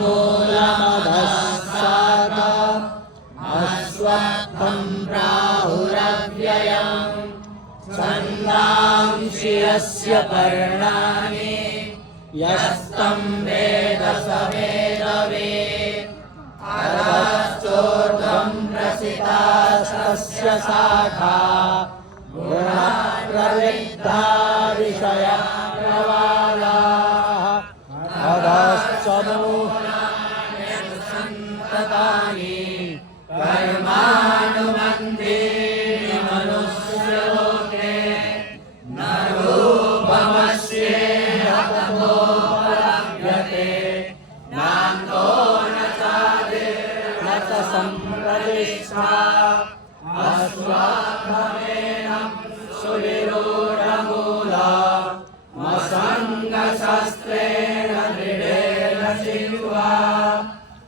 मूलमधस्सात अस्वत्थं प्राहुरव्ययम् छन्दांसि यस्य पर्णानि यस्तं वेद स वेदवेत् अधश्चोर्ध्वं प्रसितास्तस्य शाखा गुणप्रवृद्धा विषयप्रवालाः अधश्च मूलान्यनुसन्ततानि कर्मानुबन्धीनि मनुष्यलोके न रूपमस्येह तथोपलभ्यते नान्तो न चादिर्न च सम्प्रतिष्ठा अस्वात्मनेनं सुविरूढमूला मसङ्गशस्त्रेण दृढेन जिह्वा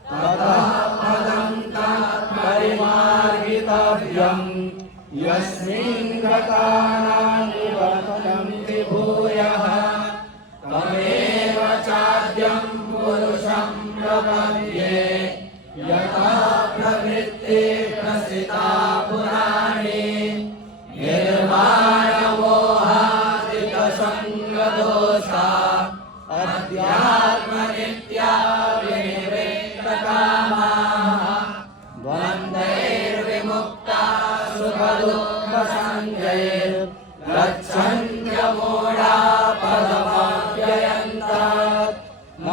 ततः पदं तत्परिमार्गितव्यम् यस्मिन् गता निवर्तन्ति भूयः तमेव चाद्यं पुरुषं प्रपद्ये यतः प्रवृत्ति प्रसिता पुराणे निर्माणमोहादितसङ्गदोषा अध्यात्मनित्या विनिवृत्तकामाः द्वन्द्वैर्विमुक्ता सुखदुःखसंज्ञैर्गच्छन्त्यमूढा पदमव्ययन्तात् न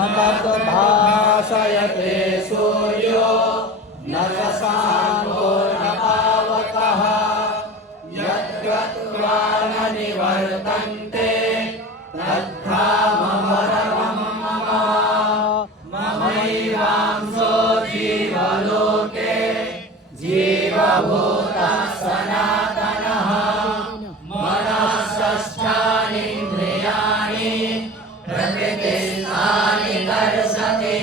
तद्भासयते सूर्यो न शशाङ्को न पावकः यद्गत्वा न निवर्तन्ते तद्धामपरमं मम ममैवांसो जीवलोके जीवभूतः सनातनः मनः षष्ठानीन्द्रियाणि प्रकृतिस्थानि दर्शते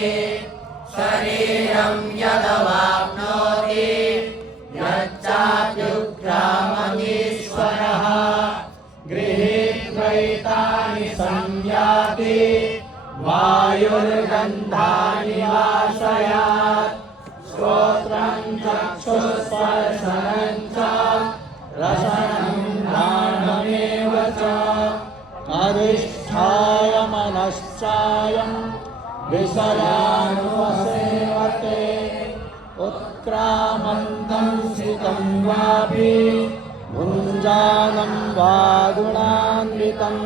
शरीरं यदवाप्नोति यच्चाप्युत्क्रामतीश्वरः गृहीत्वैतानि संयाति वायुर्गन्धानि वाशयात् श्रोत्रं चक्षुस्पर्शनं च रसनं घ्राणमेव च अधिष्ठाय मनश्चायं विषयानुसेवते उत्क्रामन्तं स्थितं वापि भुञ्जानं वा गुणान्वितम्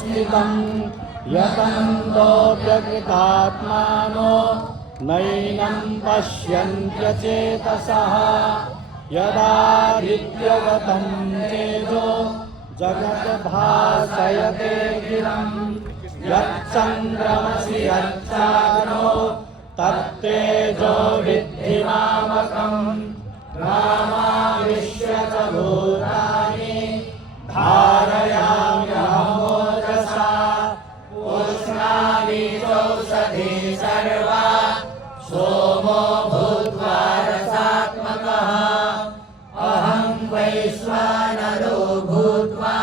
स्थितं यतन्तोऽप्यकृतात्मानो नैनं पश्यन्त्यचेतसः यदादित्यगतं तेजो जगद्भासयतेऽखिलम् यच्चन्द्रमसि यच्चाग्नो तत्तेजो विद्धि मामकम् रामाविश्य च भूतानि धारयाम्यहमोजसा उष्णामि चौषधी सर्वा सोमो भूत्वा रसात्मकः अहं वैश्वानरो भूत्वा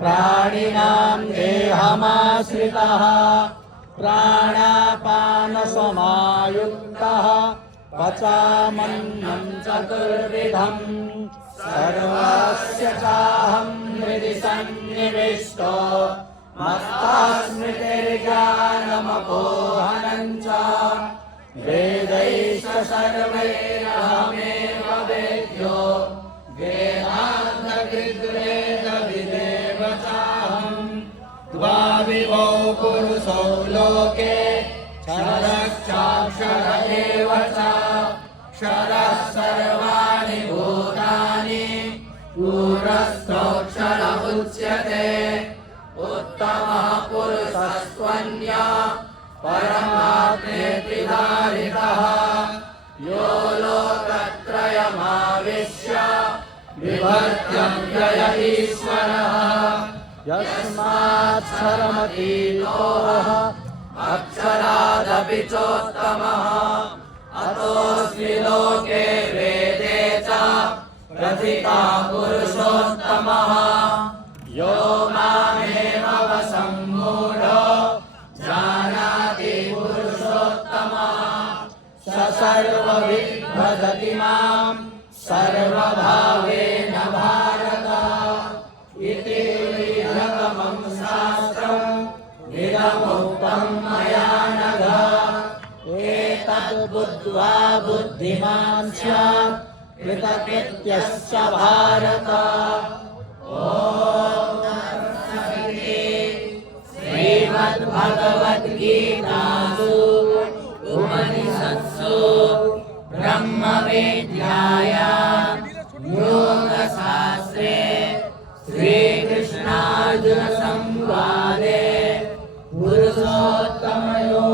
प्राणिनां देहमाश्रितः प्राणापानसमायुक्तः पचामन्नं चतुर्विधम् सर्वस्य चाहं हृदि सन्निविष्टो मत्तस्मृतिर्ज्ञानमपोहनं च वेदैश्च सर्वैरहमेव वेद्यो वेदान्तकृद्वेदविदेव चाहं द्वाविभौ पुरुषौ लोके क्षरश्चाक्षर एव च क्षरः सर्वाणि भूतानि पूरस्थोऽक्षर उच्यते उत्तमः पुरुषस्त्वन्यः परमात्मेति धारितः यो लोकत्रयमाविश्य बिभर्त्यव्यय ईश्वरः यस्मात् शरमतीतोः अक्षरादपि चोत्तमः अतोऽस्मि लोके वेदे च प्रथिता पुरुषोत्तमः यो मामेवमसम्मूढो जानाति पुरुषोत्तमः स सर्वविद् भजति मां सर्वभावेन भारत इति विहितमं शास्त्रम् इदमुक्तं मया नघ एतद् बुद्ध्वा बुद्धिमान् स्यात् कृतकृत्यश्च भारत ॐ श्रीमद्भगवद्गीतासु उपनिषत्सु ब्रह्मविद्यायां योगशास्त्रे श्रीकृष्णार्जुनसंवादे पुरुषोत्तमयोगो